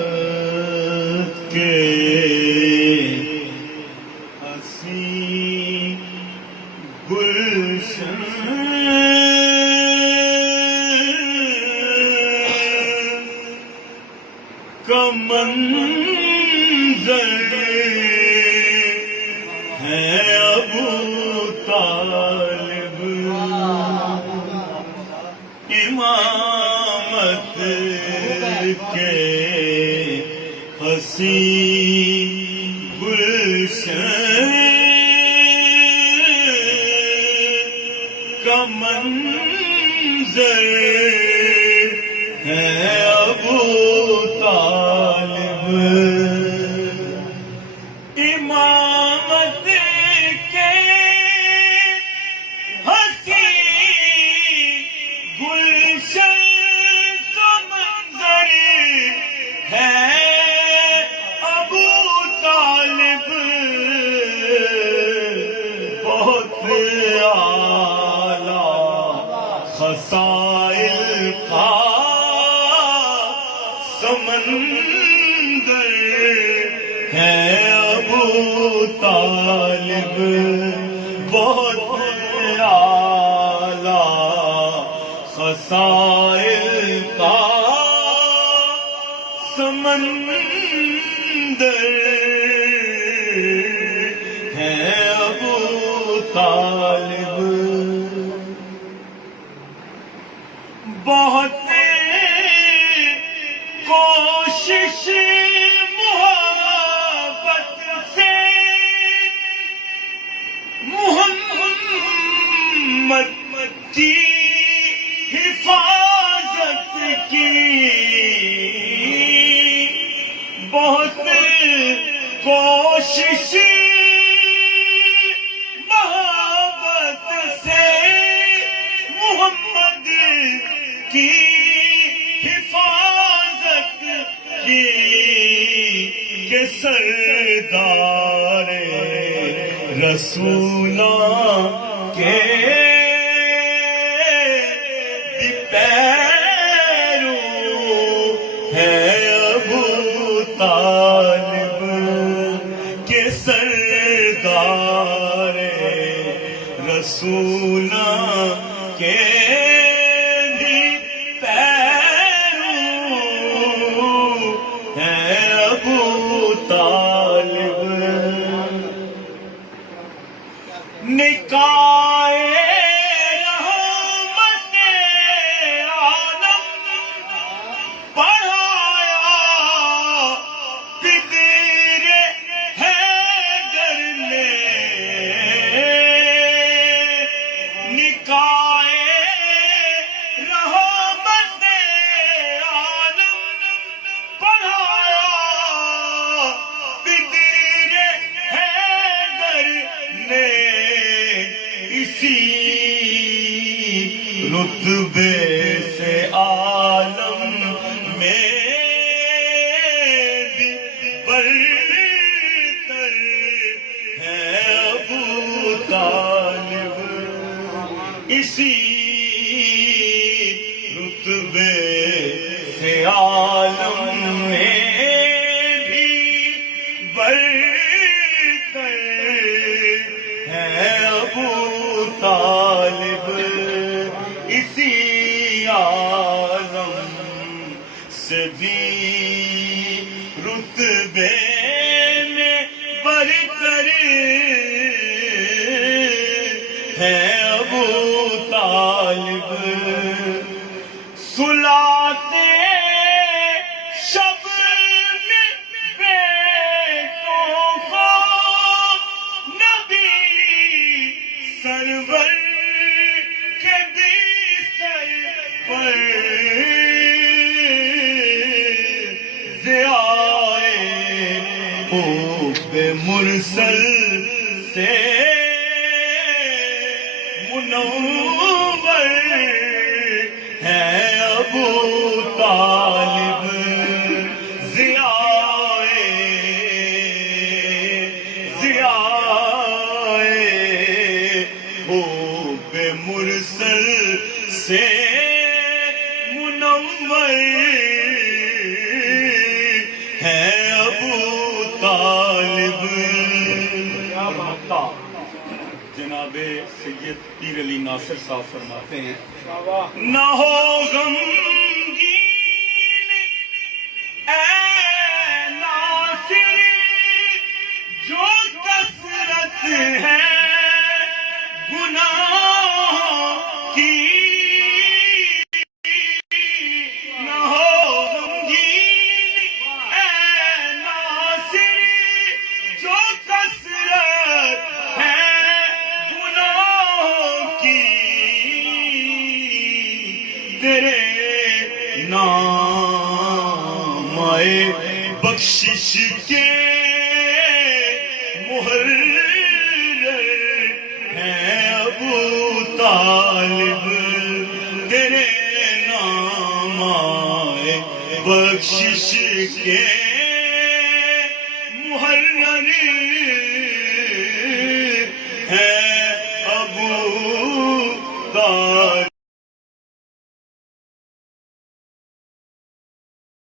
امامت کے حسین گلشن کا منظر ہے ابو طالب امامت کے حسین گلشن کا منظر ہے ابو طالب امامت کے حسین گلشن کا منظر ہے ابو طالب بہت اعلیٰ خصائل کا سمندر ہے ابو طالب بہت اعلیٰ خصائل کا سمندر ہے ابو طالب بہت کوشش محبت سے محمد کی حفاظت کی بہت کوشش محبت سے محمد کی حفاظت کی کہ سردار رسولوں کے پیرو ہے ابو طالب کہ سردار رسولوں کے نکائے رحمت عالم پڑھایا پدر حیدر نے نکائے رحمت عالم پڑھایا پدر حیدر نے اسی رتبے سے عالم میں بھی برتر ہے ابو طالب اسی رتبے سے عالم میں بھی برتر ہے ابو طالب اسی عالم سے بھی رتبے میں برتر ہے ابو طالب سلاتے شب میں بیٹوں کو نبی سرور کے بستر پر ضیائے حب مرسل سے منور ہے ابو طالب ضیائے حب مرسل سے منور کا جناب سید پیر علی ناصر صاحب فرماتے ہیں نہ ہو غمگین اے ناصر جو کثرت ہے گناہوں کی نہ ہو غمگین اے ناصر جو کثرت ہے گناہوں کی تیرے نام آئے بخشش کے محرر ہیں ابو طالب تیرے نام آئے بخشش کے